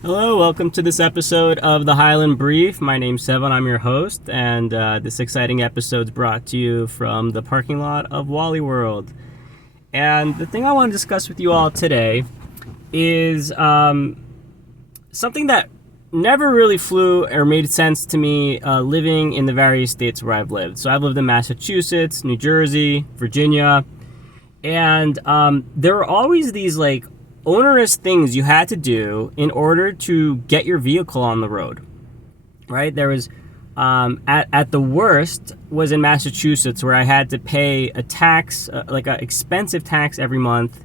Hello, welcome to this episode of the Hyeland Brief. My name's Sevan, I'm your host, and this exciting episode is brought to you from the parking lot of Wally World. And the thing I want to discuss with you all today is something that never really flew or made sense to me living in the various states where I've lived. So I've lived in Massachusetts, New Jersey, Virginia, and there were always these onerous things you had to do in order to get your vehicle on the road, right? There was, at the worst, was in Massachusetts, where I had to pay a tax, like an expensive tax every month,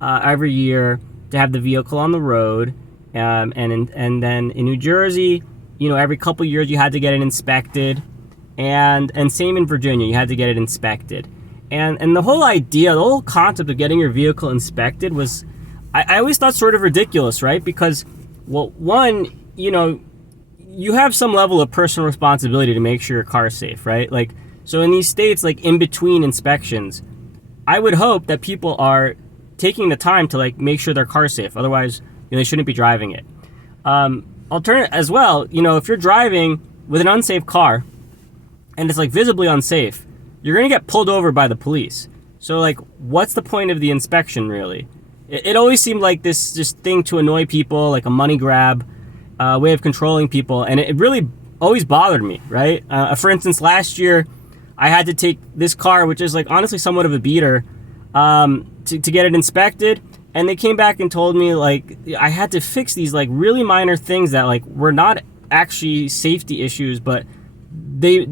every year to have the vehicle on the road. And then in New Jersey, every couple years you had to get it inspected, and same in Virginia, you had to get it inspected. And the whole idea, the whole concept of getting your vehicle inspected was, I always thought, sort of ridiculous, right? Because, well, one, you have some level of personal responsibility to make sure your car is safe, right? So in these states, in between inspections, I would hope that people are taking the time to make sure their car's safe. Otherwise, they shouldn't be driving it. Alternate as well, if you're driving with an unsafe car and it's visibly unsafe, you're gonna get pulled over by the police. So what's the point of the inspection, really? It always seemed like this just thing to annoy people, like a money grab, way of controlling people, and it really always bothered me, right? For instance, last year, I had to take this car, which is honestly somewhat of a beater, to get it inspected, and they came back and told me I had to fix these really minor things that were not actually safety issues, but they,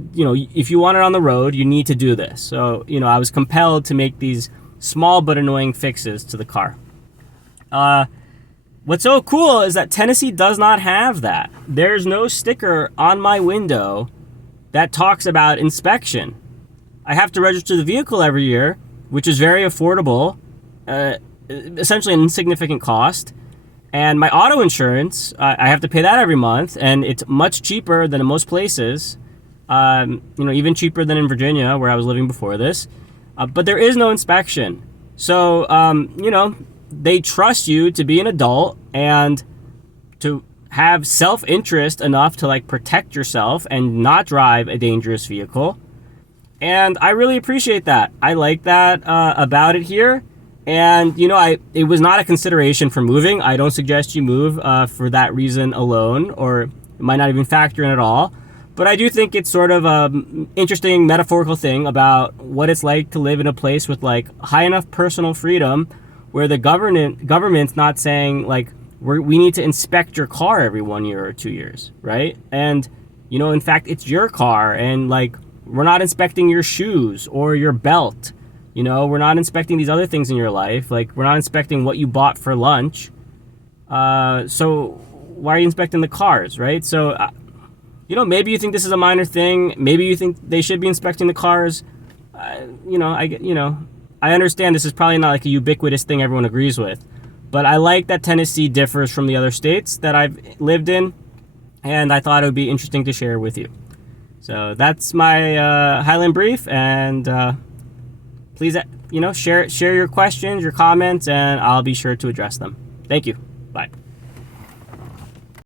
if you want it on the road, you need to do this. So, I was compelled to make these small but annoying fixes to the car. What's so cool is that Tennessee does not have that. There's no sticker on my window that talks about inspection. I have to register the vehicle every year, which is very affordable, essentially an insignificant cost. And my auto insurance, I have to pay that every month, and it's much cheaper than in most places. Even cheaper than in Virginia, where I was living before this. But there is no inspection. So, they trust you to be an adult and to have self-interest enough to protect yourself and not drive a dangerous vehicle. And I really appreciate that. I like that about it here. And, it was not a consideration for moving. I don't suggest you move for that reason alone, or it might not even factor in at all. But I do think it's sort of an interesting metaphorical thing about what it's like to live in a place with high enough personal freedom where the government's not saying we need to inspect your car every 1 year or 2 years, right? And, in fact, it's your car, and we're not inspecting your shoes or your belt. We're not inspecting these other things in your life. We're not inspecting what you bought for lunch. So why are you inspecting the cars, right? So, maybe you think this is a minor thing. Maybe you think they should be inspecting the cars. I understand this is probably not a ubiquitous thing everyone agrees with, but I like that Tennessee differs from the other states that I've lived in, and I thought it would be interesting to share with you. So that's my Hyeland Brief, and please, share your questions, your comments, and I'll be sure to address them. Thank you.